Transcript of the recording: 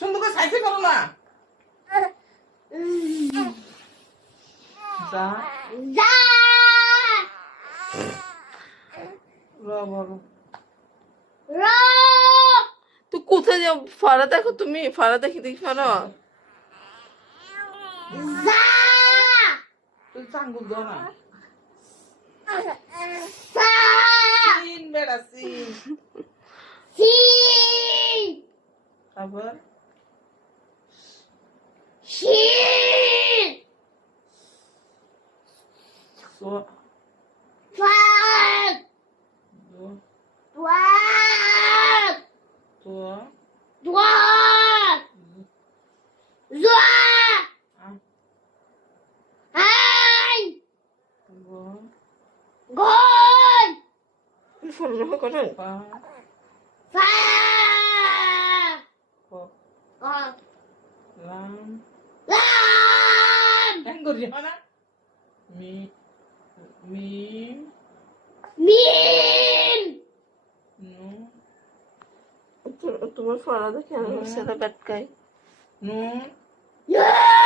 সুন্দর করে সাইজে করো না। যা যা র বলো। র তুই কোথায় যাও? ফারা দেখো, তুমি ফারা দেখি ফারা। যা তুই চাঙ্গুল দাও না। সা সিন বেড়া সিন। সি আবার শি সো ফা দো ওয়া তো ওয়া জোয়া আ আই গো গন ফোন করে পা ফা ক ক লাম লাম এঙ্গরি হনা মি মি মিম নু তোমার ফারা দেখে আমি সেটা ব্যাটকাই। নু নুন